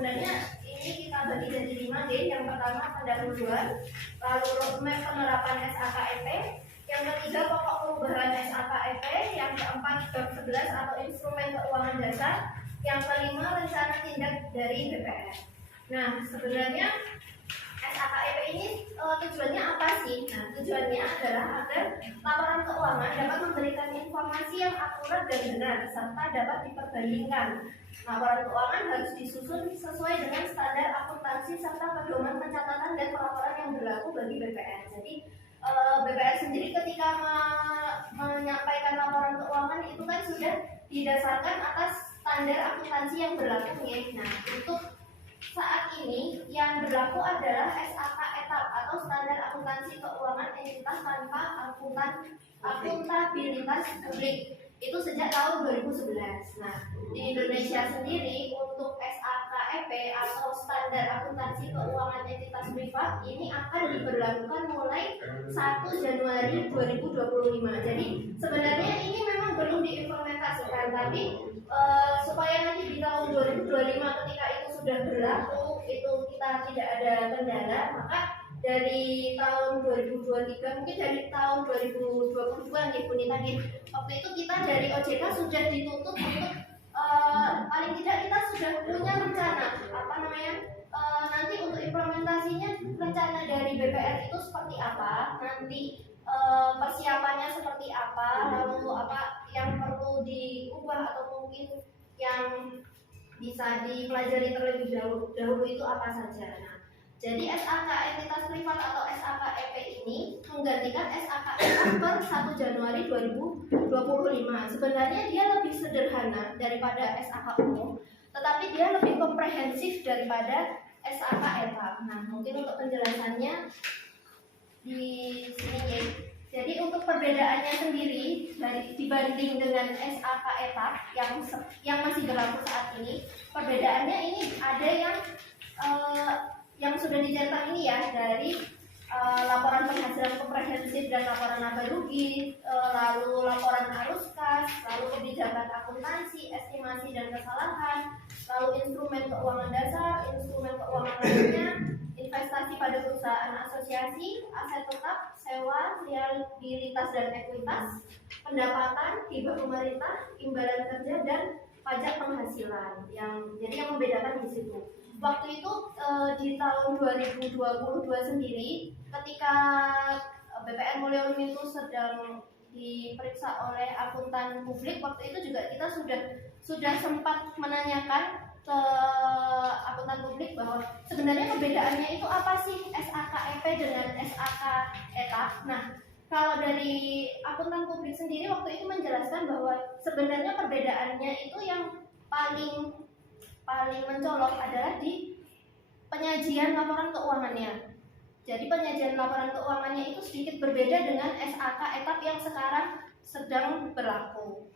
sebenarnya ini kita bagi jadi 5 D. Yang pertama pendahuluan, lalu roadmap penerapan SAKEP, yang ketiga pokok perubahan SAKEP, yang keempat bab 11 atau instrumen keuangan dasar, yang kelima rencana tindak dari BPR. Nah, sebenarnya SAKEP ini tujuannya apa sih? Nah, tujuannya adalah agar laporan keuangan dapat memberikan informasi yang akurat dan benar serta dapat diperbandingkan. Laporan keuangan harus disusun sesuai dengan standar akuntansi serta pedoman pencatatan dan pelaporan yang berlaku bagi BPR. Jadi BPR sendiri ketika menyampaikan laporan keuangan itu kan sudah didasarkan atas standar akuntansi yang berlaku ya. Nah, untuk saat ini yang berlaku adalah SAK etap atau standar akuntansi keuangan entitas tanpa akuntabilitas publik. Itu sejak tahun 2011. Nah, di Indonesia sendiri untuk SAKEP atau standar akuntansi keuangan entitas privat ini akan diberlakukan mulai 1 Januari 2025. Jadi sebenarnya ini memang belum diimplementasikan, tapi supaya nanti di tahun 2025 ketika itu sudah berlaku, itu kita tidak ada kendala, maka dari tahun 2023 mungkin dari tahun 2022 nih Bu Nita, waktu itu kita dari OJK sudah dituntut untuk paling tidak kita sudah punya rencana nanti untuk implementasinya, rencana dari BPR itu seperti apa, nanti persiapannya seperti apa, lalu apa yang perlu diubah atau mungkin yang bisa dipelajari terlebih dahulu itu apa saja. Nah, jadi SAK entitas privat atau SAKEP ini menggantikan SAKEP per 1 Januari 2025. Sebenarnya dia lebih sederhana daripada SAK umum, tetapi dia lebih komprehensif daripada SAK etap. Nah, mungkin untuk penjelasannya di sini ya. Jadi untuk perbedaannya sendiri dibanding dengan SAK etap yang masih berlaku saat ini, perbedaannya ini ada yang sudah dicetak ini ya, dari laporan penghasilan komprehensif dan laporan laba rugi, lalu laporan arus kas, lalu kebijakan akuntansi, estimasi dan kesalahan, lalu instrumen keuangan dasar, instrumen keuangan lainnya, investasi pada perusahaan asosiasi, aset tetap, sewa, liabilitas dan ekuitas, pendapatan, hibah pemerintah, imbalan kerja dan pajak penghasilan. Jadi yang membedakan di situ. Waktu itu di tahun 2022 sendiri, ketika BPR Mulyono itu sedang diperiksa oleh akuntan publik, waktu itu juga kita sudah sempat menanyakan ke akuntan publik bahwa sebenarnya perbedaannya itu apa sih SAKEP dengan SAK etap. Nah, kalau dari akuntan publik sendiri waktu itu menjelaskan bahwa sebenarnya perbedaannya itu yang paling mencolok adalah di penyajian laporan keuangannya. Jadi penyajian laporan keuangannya itu sedikit berbeda dengan SAK etap yang sekarang sedang berlaku.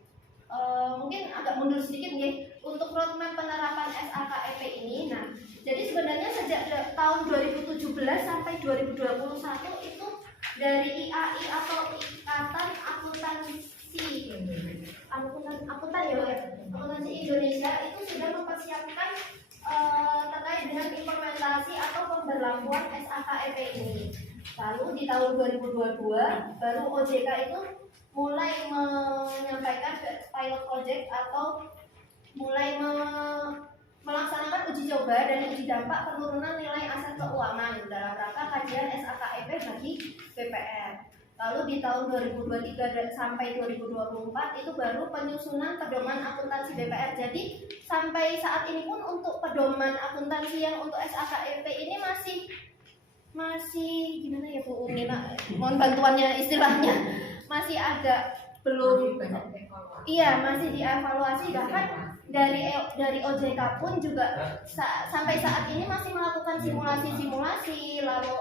Mungkin agak mundur sedikit nih untuk roadmap penerapan SAKEP ini. Nah, jadi sebenarnya sejak tahun 2017 sampai 2021 itu dari IAI atau Ikatan Akuntansi Indonesia itu sudah mempersiapkan terkait dengan implementasi atau pemberlakuan SAKEP ini. Lalu di tahun 2022 baru OJK itu mulai menyampaikan pilot project atau mulai melaksanakan uji coba dan uji dampak penurunan nilai aset keuangan dalam rangka kajian SAKEP bagi BPR. Lalu di tahun 2023 sampai 2024 itu baru penyusunan pedoman akuntansi BPR. Jadi sampai saat ini pun untuk pedoman akuntansi yang untuk SAKEP ini masih gimana ya Bu Nina? Mohon bantuannya istilahnya. Masih agak belum, iya masih dievaluasi, bahkan dari OJK pun juga sampai saat ini masih melakukan simulasi, lalu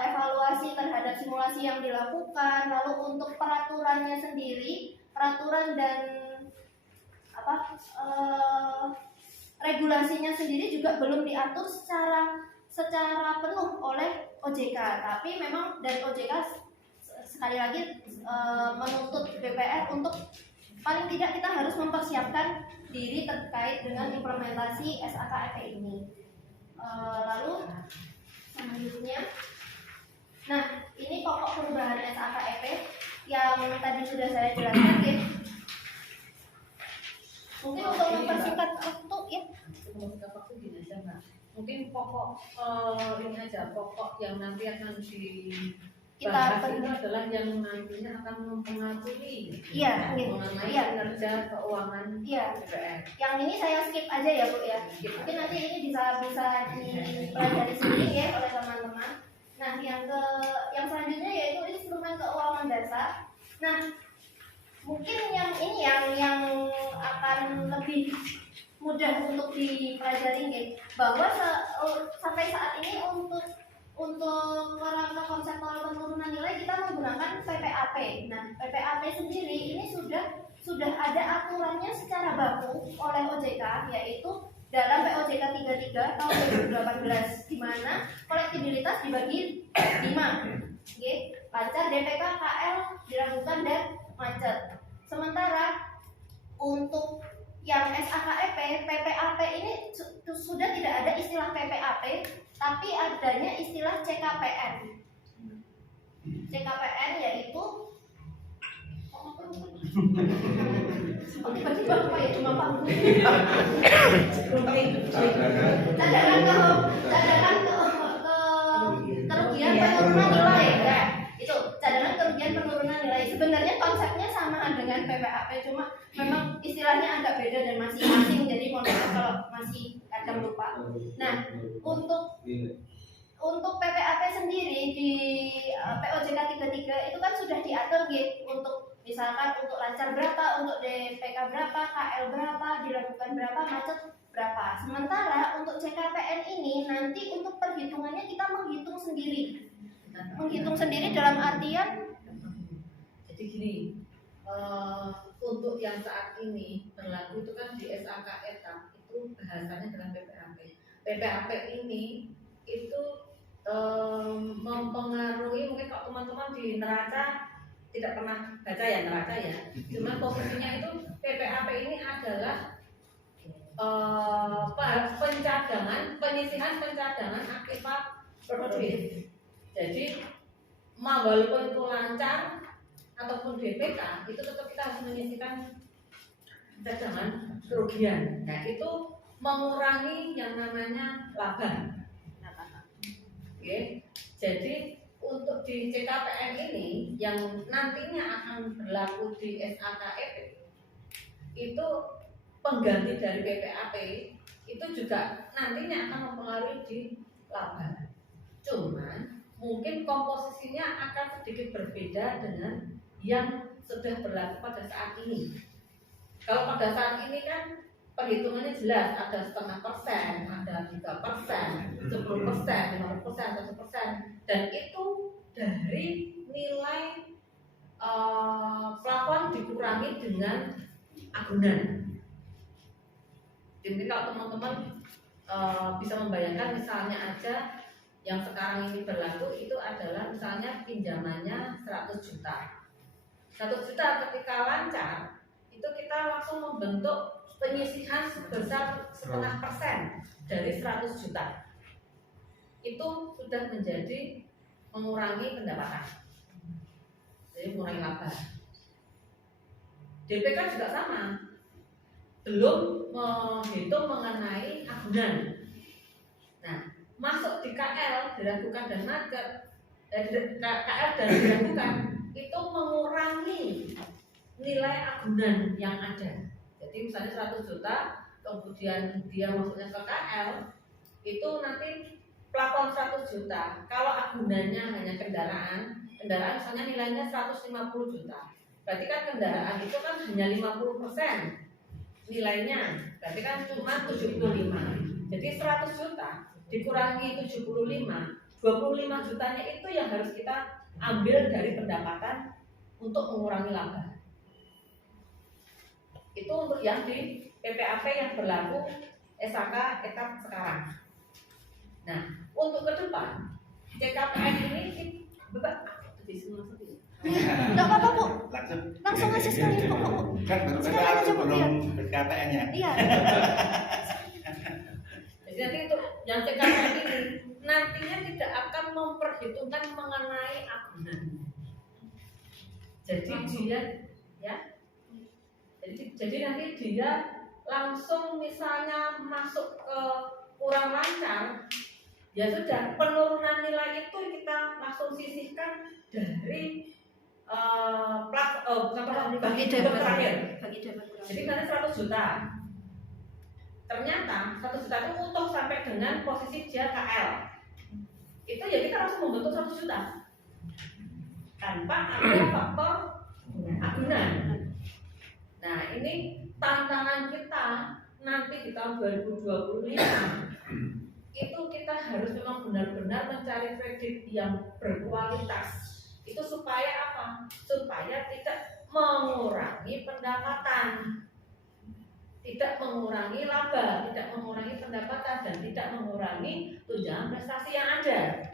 evaluasi terhadap simulasi yang dilakukan, lalu untuk peraturannya sendiri, peraturan dan regulasinya sendiri juga belum diatur secara penuh oleh OJK, tapi memang dari OJK sekali lagi menuntut BPR untuk paling tidak kita harus mempersiapkan diri terkait dengan implementasi SAKEP ini. Lalu selanjutnya, nah ini pokok perubahan SAKEP yang tadi sudah saya jelaskan ya. Mungkin untuk mempersingkat waktu ya. Mempersingkat waktu gini aja Mbak. Mungkin pokok ini aja, pokok yang nanti akan dibahas itu adalah yang nantinya akan mempengaruhi mengenai kinerja keuangan BPR. Yang ini saya skip aja ya Bu ya. Mungkin nanti ini bisa dipelajari sendiri ya oleh teman-teman. Nah, yang selanjutnya yaitu instrumen keuangan dasar. Nah, mungkin yang ini yang akan lebih mudah untuk dipelajari ya, bahwa sampai saat ini untuk kerangka konseptual penurunan nilai kita menggunakan PPAP. Nah, PPAP sendiri ini sudah ada aturannya secara baku oleh OJK, yaitu dalam POJK 33 tahun 2018, di mana kolektibilitas dibagi 5, lancar, DPK, KL, diragukan, dan macet. Sementara untuk yang SAKEP, PPAP ini sudah tidak ada istilah PPAP, tapi adanya istilah CKPN. CKPN yaitu tiba-tiba apa ya, cuma panggung. Kerugian penurunan nilai ya. Itu cadangan kerugian penurunan nilai. Sebenarnya konsepnya sama dengan PPAP, cuma memang istilahnya agak beda dan masih asing, jadi mohon maaf kalau masih kadang lupa. Nah, untuk PPAP sendiri di POJK 33 itu kan sudah diatur gitu, untuk misalkan untuk lancar berapa, untuk DPK berapa, KL berapa, diragukan berapa, macet berapa. Sementara untuk CKPN ini nanti untuk perhitungannya kita menghitung sendiri. Menghitung sendiri dalam artian jadi gini, untuk yang saat ini berlaku itu kan di SAKEP itu bahasanya dalam PPAP. PPAP ini itu mempengaruhi, mungkin kalau teman-teman di neraca tidak pernah baca ya neraca ya, cuma posisinya itu PPAP ini adalah penyisihan pencadangan akibat produk. Jadi walaupun itu lancar ataupun DPK, itu tetap kita harus menyisihkan cadangan kerugian. Nah, itu mengurangi yang namanya laba. Oke. Jadi untuk di CKPN ini yang nantinya akan berlaku di SAKEP itu pengganti dari PPAP itu juga nantinya akan mempengaruhi di laba. Cuman mungkin komposisinya akan sedikit berbeda dengan yang sudah berlaku pada saat ini. Kalau pada saat ini kan perhitungannya jelas, ada 0,5%, ada 3%, 10%, 50%, 1%, dan itu dari nilai plafon dikurangi dengan agunan. Jadi kalau teman-teman bisa membayangkan, misalnya aja yang sekarang ini berlaku itu adalah misalnya pinjamannya 100 juta. 100 juta ketika lancar itu kita langsung membentuk penyisihan sebesar 0,5% dari 100 juta. Itu sudah menjadi mengurangi pendapatan, jadi mengurangi laba. DPK juga sama, belum menghitung mengenai agunan. Nah, masuk di KL diragukan dan macet, KL dan diragukan itu mengurangi nilai agunan yang ada. Jadi misalnya 100 juta, kemudian dia masuknya ke KL, itu nanti plafon 100 juta. Kalau agunannya hanya kendaraan misalnya nilainya 150 juta. Berarti kan kendaraan itu kan hanya 50% nilainya. Berarti kan cuma 75. Jadi 100 juta dikurangi 75, 25 jutanya itu yang harus kita ambil dari pendapatan untuk mengurangi laba. Itu untuk yang di PPAP yang berlaku SAK etap sekarang. Nah, untuk ke depan CKPN ini enggak apa-apa Bu. Langsung aja sekali kok. Kan baru Sekarang kata aja, Bu, belum KPN-nya. Iya. Jadi nanti untuk yang CKPN ini nantinya tidak akan memperhitungkan mengenai agunan. Jadi dia ya. Jadi nanti dia langsung misalnya masuk ke kurang lancar, ya sudah penurunan nilai itu kita langsung sisihkan dari bagi debat terakhir. Bagi debat Jadi nanti 100 juta. Ternyata 100 juta itu utuh sampai dengan posisi dia KL. Itu ya kita langsung membentuk 100 juta tanpa ada faktor agunan. Nah ini tantangan kita nanti di tahun 2025 itu kita harus memang benar-benar mencari kredit yang berkualitas. Itu supaya apa? Supaya tidak mengurangi pendapatan, tidak mengurangi laba, tidak mengurangi pendapatan, dan tidak mengurangi tunjangan prestasi yang ada.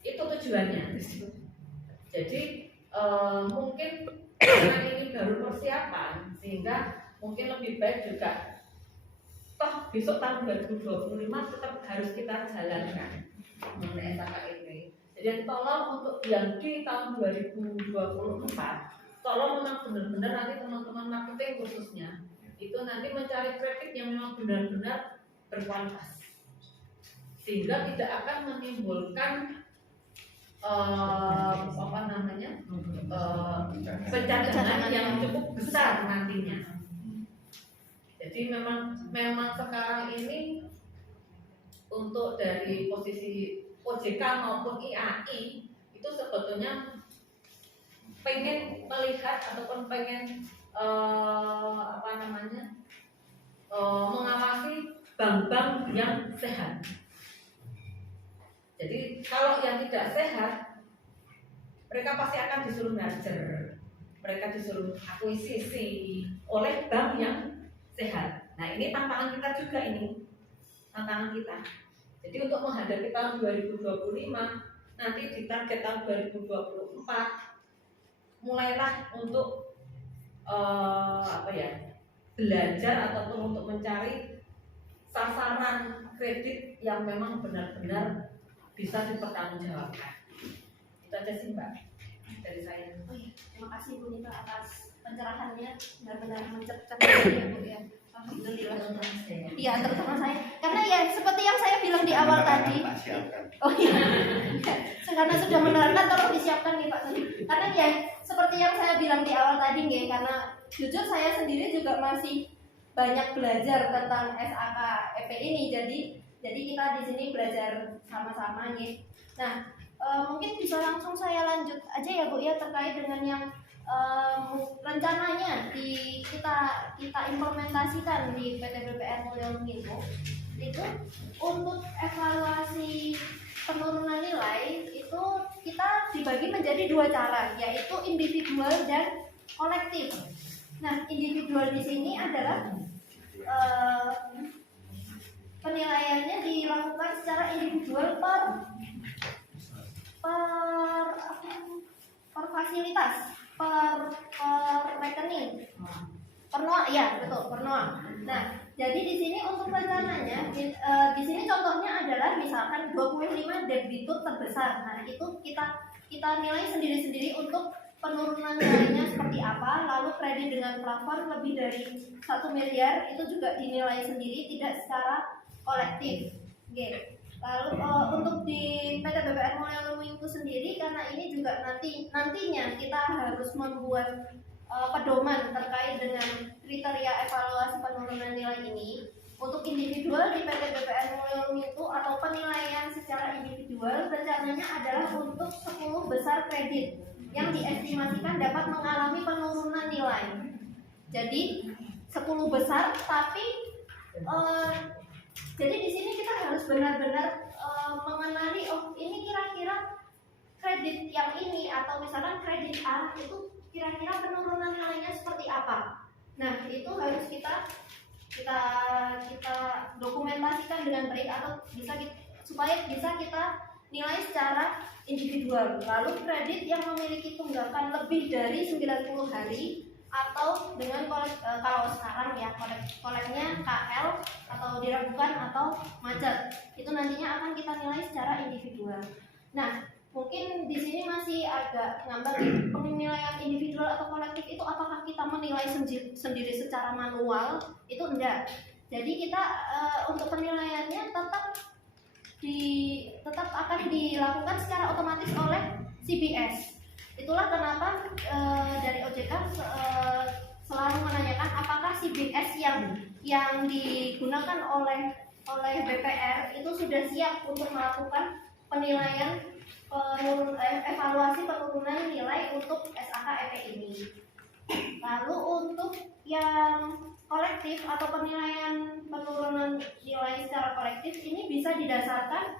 Itu tujuannya. Jadi mungkin karena ini baru persiapan, sehingga mungkin lebih baik juga toh besok tahun 2025 tetap harus kita jalankan mengenai SKKIP. Jadi tolong untuk yang di tahun 2024, tolong memang benar-benar nanti teman-teman marketing khususnya itu nanti mencari kredit yang memang benar-benar berkualitas, sehingga tidak akan menimbulkan pencadangan yang cukup besar nantinya. Jadi memang sekarang ini untuk dari posisi OJK maupun IAI itu sebetulnya pengen melihat ataupun pengen mengawasi bank-bank yang sehat. Jadi kalau yang tidak sehat, mereka pasti akan disuruh merger, mereka disuruh akuisisi oleh bank yang sehat. Nah ini tantangan kita juga ini, tantangan kita. Jadi untuk menghadapi tahun 2025, nanti di target tahun 2024, mulailah untuk belajar ataupun untuk mencari sasaran kredit yang memang benar-benar bisa dipertanggungjawabkan. Itu aja sih Mbak dari saya. Oh iya, terima kasih Bu Nita atas pencerahannya, benar-benar mencerahkan ya Bu ya. Alhamdulillah. Iya, terutama saya. Karena ya seperti yang saya bilang di awal tadi. Oh iya. Karena sudah menerangkan, tolong disiapkan nih Pak. Karena ya seperti yang saya bilang di awal tadi nggih, karena jujur saya sendiri juga masih banyak belajar tentang SAKEP ini. Jadi kita di sini belajar sama-sama nih. Nah, mungkin bisa langsung saya lanjut aja ya Bu ya terkait dengan yang rencananya kita implementasikan di PT BPR Mulyo Luminto itu untuk evaluasi penurunan nilai itu kita dibagi menjadi dua cara, yaitu individual dan kolektif. Nah, individual di sini adalah penilaiannya dilakukan secara individual per fasilitas, per rekening, per NOA, ya betul, per NOA. Nah, jadi di sini untuk rencananya, di sini contohnya adalah misalkan 25 debitur terbesar. Nah, itu kita nilai sendiri-sendiri untuk penurunan nilainya seperti apa, lalu kredit dengan plafon lebih dari 1 miliar itu juga dinilai sendiri, tidak secara kolektif. Oke. Lalu untuk di PT BPR Mulyo Luminto sendiri, karena ini juga nantinya kita harus membuat pedoman terkait dengan kriteria evaluasi penurunan nilai ini. Untuk individual di PT BPR Mulyo Luminto atau penilaian secara individual rencananya adalah untuk 10 besar kredit yang diestimasikan dapat mengalami penurunan nilai. Jadi 10 besar, tapi jadi di sini kita harus benar-benar mengenali, oh ini kira-kira kredit yang ini atau misalkan kredit A itu kira-kira penurunan nilainya seperti apa. Nah itu harus kita dokumentasikan dengan baik atau supaya bisa kita nilai secara individual. Lalu kredit yang memiliki tunggakan lebih dari 90 hari atau dengan kalau sekarang ya koleknya KL atau diragukan atau macet, itu nantinya akan kita nilai secara individual. Nah, mungkin di sini masih agak ngambang ya, penilaian individual atau kolektif itu apakah kita menilai sendiri secara manual? Itu enggak. Jadi kita untuk penilaiannya tetap akan dilakukan secara otomatis oleh CBS. Itulah kenapa dari OJK selalu menanyakan apakah CBS yang digunakan oleh BPR itu sudah siap untuk melakukan penilaian evaluasi penurunan nilai untuk SAK EP ini. Lalu untuk yang kolektif atau penilaian penurunan nilai secara kolektif ini bisa didasarkan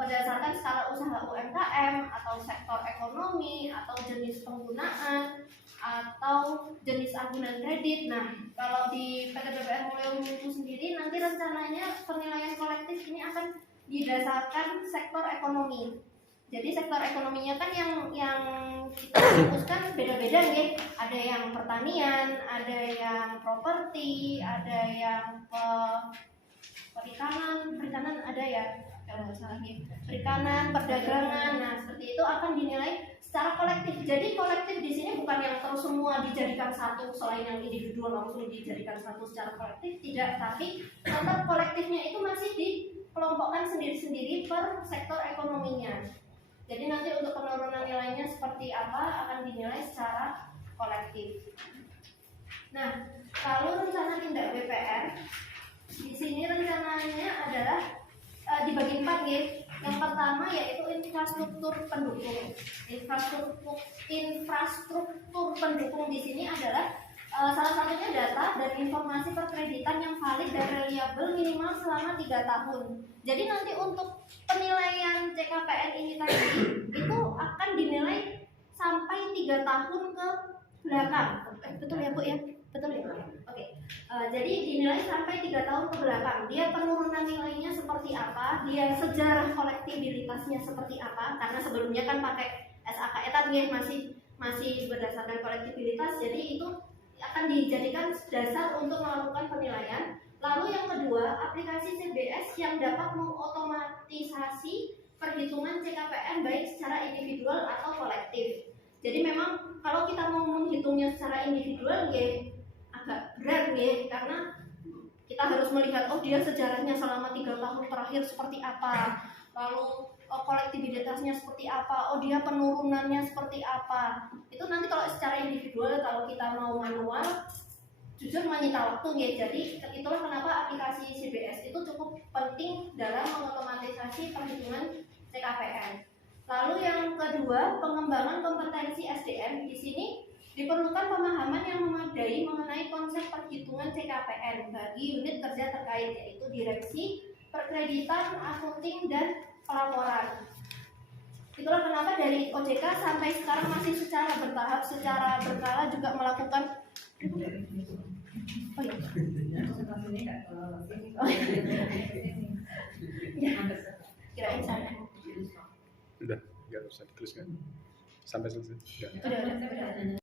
berdasarkan skala usaha UMKM atau sektor ekonomi atau jenis penggunaan atau jenis agunan kredit. Nah, kalau di PT BPR Mulyo itu sendiri nanti rencananya penilaian kolektif ini akan didasarkan sektor ekonomi. Jadi sektor ekonominya kan yang kita fokuskan beda-beda nih. Ada yang pertanian, ada yang properti, ada yang perikanan ada ya, kalau nggak salah nih. Perikanan, perdagangan. Nah, seperti itu akan dinilai secara kolektif. Jadi kolektif di sini bukan yang terus semua dijadikan satu selain yang individual langsung dijadikan satu secara kolektif, tidak, tapi tetap kolektifnya itu masih dikelompokkan sendiri-sendiri per sektor ekonominya. Jadi nanti untuk penurunan nilainya seperti apa akan dinilai secara kolektif. Nah, kalau rencana tindak BPR di sini rencananya adalah dibagi 4 ya. Yang pertama yaitu infrastruktur pendukung. Infrastruktur pendukung di sini adalah salah satunya data dan informasi perkreditan yang valid dan reliable minimal selama 3 tahun. Jadi nanti untuk penilaian CKPN ini tadi itu akan dinilai sampai 3 tahun ke belakang. Betul ya Bu ya? Betul ya? Oke. Jadi dinilai sampai 3 tahun ke belakang. Dia penurunan nilainya seperti apa? Dia sejarah kolektibilitasnya seperti apa? Karena sebelumnya kan pakai SAK tadi masih berdasarkan kolektibilitas. Jadi itu akan dijadikan dasar untuk melakukan penilaian. Lalu yang kedua, aplikasi CBS yang dapat mengotomatisasi perhitungan CKPN baik secara individual atau kolektif. Jadi memang kalau kita mau menghitungnya secara individual ya agak berat ya, karena kita harus melihat dia sejarahnya selama 3 tahun terakhir seperti apa, lalu kolektibilitasnya seperti apa, dia penurunannya seperti apa. Itu nanti kalau secara individual, kalau kita mau manual jujur menyita waktu ya. Jadi itulah kenapa aplikasi CBS itu cukup penting dalam mengotomatisasi perhitungan CKPN. Lalu yang kedua, pengembangan kompetensi SDM. Di sini diperlukan pemahaman yang memadai mengenai konsep perhitungan CKPN bagi unit kerja terkait, yaitu direksi, perkreditan, akunting, dan pelaporan. Itulah kenapa dari OJK sampai sekarang masih secara bertahap, secara berkala juga melakukan kirain sana. Udah, nggak usah dituliskan sampai selesai. Udah.